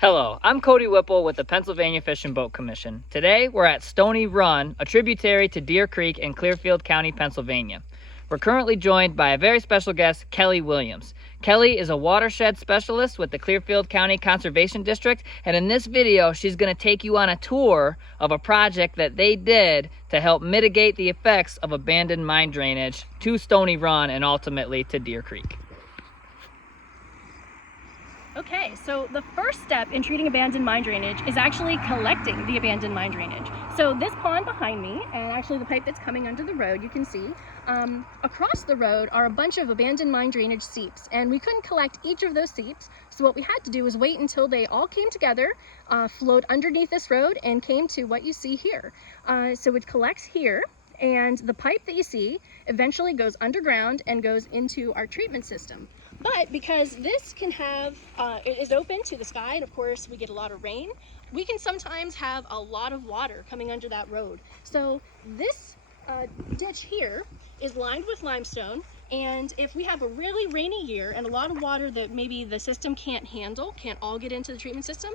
Hello, I'm Cody Whipple with the Pennsylvania Fish and Boat Commission. Today we're at Stony Run, a tributary to Deer Creek in Clearfield County, Pennsylvania. We're currently joined by a very special guest, Kelly Williams. Kelly is a Watershed Specialist with the Clearfield County Conservation District, and in this video she's going to take you on a tour of a project that they did to help mitigate the effects of abandoned mine drainage to Stony Run and ultimately to Deer Creek. Okay, so the first step in treating abandoned mine drainage is actually collecting the abandoned mine drainage. So this pond behind me, and actually the pipe that's coming under the road, you can see, across the road are a bunch of abandoned mine drainage seeps, and we couldn't collect each of those seeps, so what we had to do was wait until they all came together, flowed underneath this road, and came to what you see here. So it collects here, and the pipe that you see eventually goes underground and goes into our treatment system. But because this can have, it is open to the sky, and of course we get a lot of rain, we can sometimes have a lot of water coming under that road. So this ditch here is lined with limestone, and if we have a really rainy year and a lot of water that maybe the system can't handle, can't all get into the treatment system,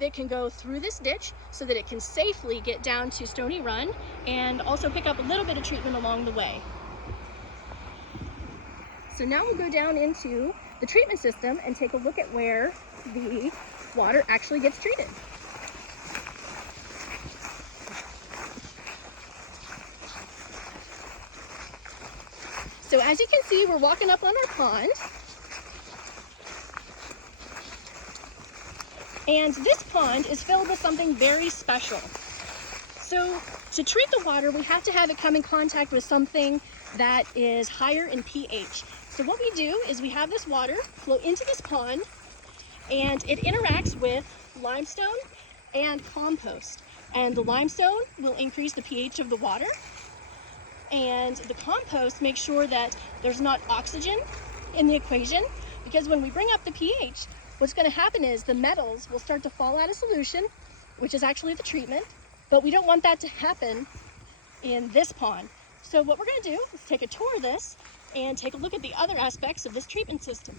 that can go through this ditch so that it can safely get down to Stony Run and also pick up a little bit of treatment along the way. So now we'll go down into the treatment system and take a look at where the water actually gets treated. So as you can see, we're walking up on our pond. And this pond is filled with something very special. So to treat the water, we have to have it come in contact with something that is higher in pH. So what we do is we have this water flow into this pond, and it interacts with limestone and compost. And the limestone will increase the pH of the water, and the compost makes sure that there's not oxygen in the equation, because when we bring up the pH, what's going to happen is the metals will start to fall out of solution, which is actually the treatment, but we don't want that to happen in this pond. So what we're going to do is take a tour of this and take a look at the other aspects of this treatment system.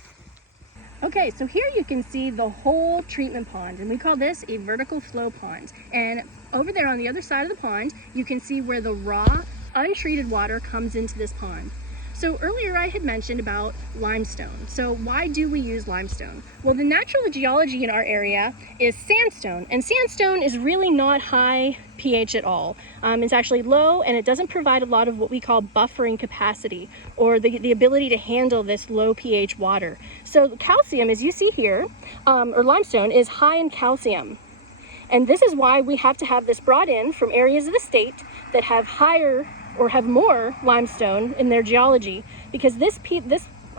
Okay, so here you can see the whole treatment pond, and we call this a vertical flow pond. And over there on the other side of the pond, you can see where the raw, untreated water comes into this pond. So earlier I had mentioned about limestone. So why do we use limestone? Well, the natural geology in our area is sandstone, and sandstone is really not high pH at all. It's actually low, and it doesn't provide a lot of what we call buffering capacity, or the ability to handle this low pH water. So calcium, as you see here, or limestone, is high in calcium. And this is why we have to have this brought in from areas of the state that have higher or have more limestone in their geology, because this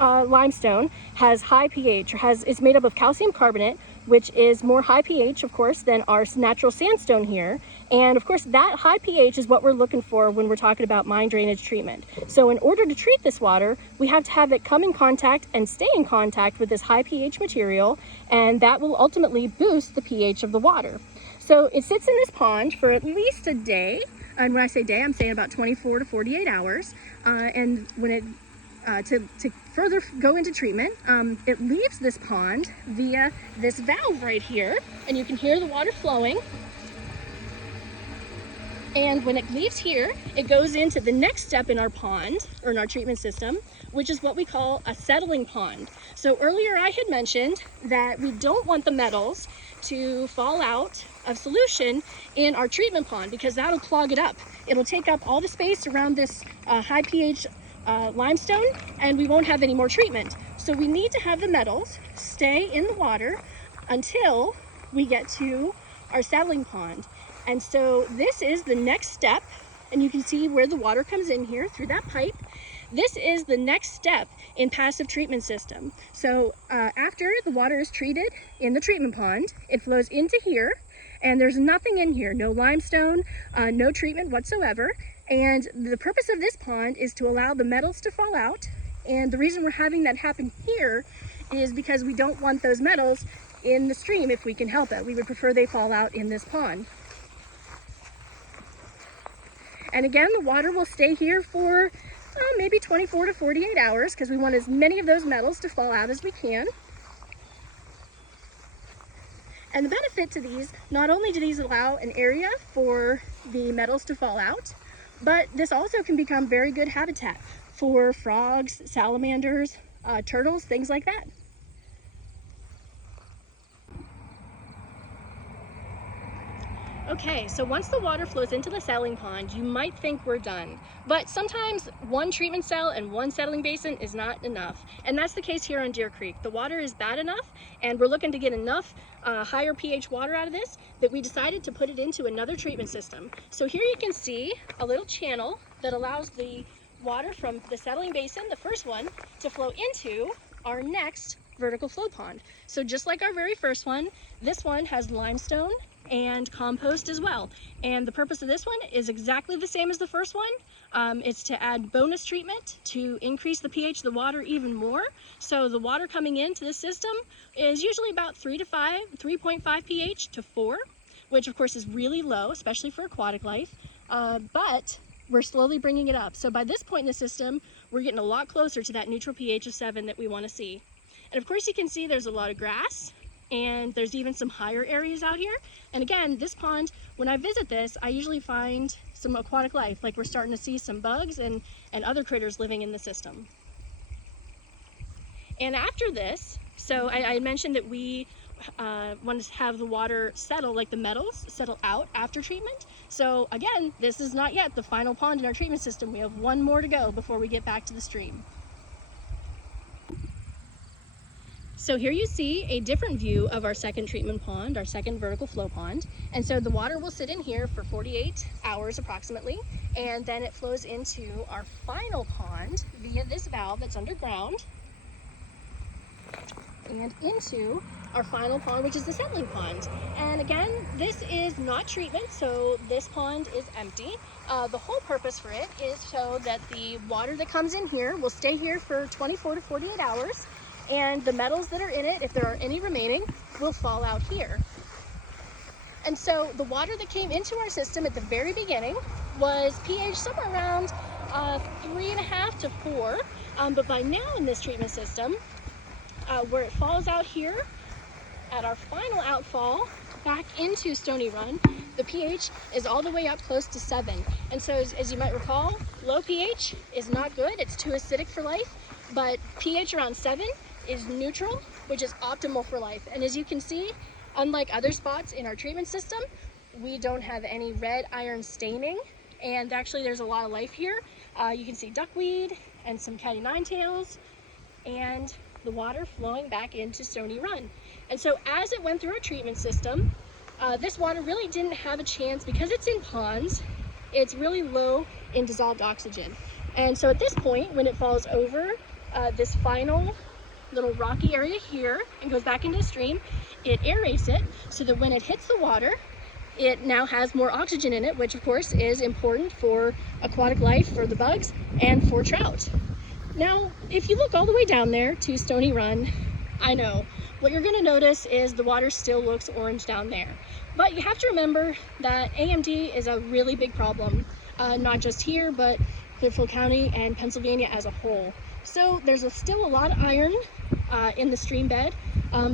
limestone has high pH, or is made up of calcium carbonate, which is more high pH, of course, than our natural sandstone here. And of course, that high pH is what we're looking for when we're talking about mine drainage treatment. So in order to treat this water, we have to have it come in contact and stay in contact with this high pH material, and that will ultimately boost the pH of the water. So it sits in this pond for at least a day. And when I say day, I'm saying about 24 to 48 hours. And when it, to further go into treatment, it leaves this pond via this valve right here, and you can hear the water flowing. And when it leaves here, it goes into the next step in our pond, or in our treatment system, which is what we call a settling pond. So earlier I had mentioned that we don't want the metals to fall out of solution in our treatment pond, because that'll clog it up. It'll take up all the space around this high pH limestone, and we won't have any more treatment. So we need to have the metals stay in the water until we get to our settling pond. And so this is the next step, and you can see where the water comes in here through that pipe. This is the next step in passive treatment system. So after the water is treated in the treatment pond, it flows into here, and there's nothing in here, no limestone, no treatment whatsoever. And the purpose of this pond is to allow the metals to fall out. And the reason we're having that happen here is because we don't want those metals in the stream if we can help it. We would prefer they fall out in this pond. And again, the water will stay here for maybe 24 to 48 hours, because we want as many of those metals to fall out as we can. And the benefit to these, not only do these allow an area for the metals to fall out, but this also can become very good habitat for frogs, salamanders, turtles, things like that. Okay, so once the water flows into the settling pond, you might think we're done. But sometimes one treatment cell and one settling basin is not enough. And that's the case here on Deer Creek. The water is bad enough, and we're looking to get enough higher pH water out of this that we decided to put it into another treatment system. So here you can see a little channel that allows the water from the settling basin, the first one, to flow into our next vertical flow pond. So just like our very first one, this one has limestone and compost as well. And the purpose of this one is exactly the same as the first one. It's to add bonus treatment to increase the pH of the water even more. So the water coming into the system is usually about 3.5 pH to 4, which of course is really low, especially for aquatic life. But we're slowly bringing it up. So by this point in the system, we're getting a lot closer to that neutral pH of 7 that we want to see. And of course you can see there's a lot of grass, and there's even some higher areas out here. And again, this pond, when I visit this, I usually find some aquatic life, like we're starting to see some bugs and other critters living in the system. And after this, so I mentioned that we want to have the water settle, like the metals settle out after treatment. So again, this is not yet the final pond in our treatment system. We have one more to go before we get back to the stream. So here you see a different view of our second treatment pond, our second vertical flow pond. And so the water will sit in here for 48 hours approximately, and then it flows into our final pond via this valve that's underground and into our final pond, which is the settling pond. And again, this is not treatment, so this pond is empty. The whole purpose for it is so that the water that comes in here will stay here for 24 to 48 hours. And the metals that are in it, if there are any remaining, will fall out here. And so the water that came into our system at the very beginning was pH somewhere around 3.5 to 4. But by now in this treatment system, where it falls out here at our final outfall back into Stony Run, the pH is all the way up close to 7. And so as you might recall, low pH is not good. It's too acidic for life. But pH around 7 is neutral, which is optimal for life. And as you can see, unlike other spots in our treatment system, we don't have any red iron staining, and actually there's a lot of life here. You can see duckweed and some catty ninetails, and the water flowing back into Stony Run. And so as it went through our treatment system, this water really didn't have a chance, because it's in ponds, it's really low in dissolved oxygen. And so at this point, when it falls over this final little rocky area here and goes back into the stream, it aerates it so that when it hits the water, it now has more oxygen in it, which of course is important for aquatic life, for the bugs, and for trout. Now, if you look all the way down there to Stony Run, I know what you're going to notice is the water still looks orange down there. But you have to remember that AMD is a really big problem, not just here, but Clearfield County and Pennsylvania as a whole. So there's still a lot of iron in the stream bed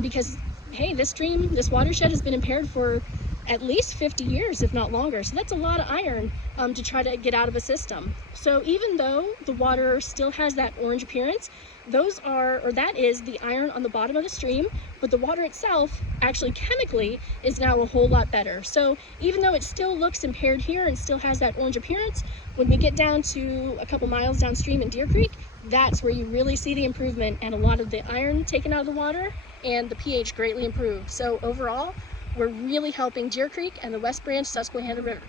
because, hey, this watershed has been impaired for at least 50 years, if not longer. So that's a lot of iron to try to get out of a system. So even though the water still has that orange appearance, that is the iron on the bottom of the stream, but the water itself actually chemically is now a whole lot better. So even though it still looks impaired here and still has that orange appearance, when we get down to a couple miles downstream in Deer Creek, that's where you really see the improvement and a lot of the iron taken out of the water and the pH greatly improved. So overall, we're really helping Deer Creek and the West Branch Susquehanna River.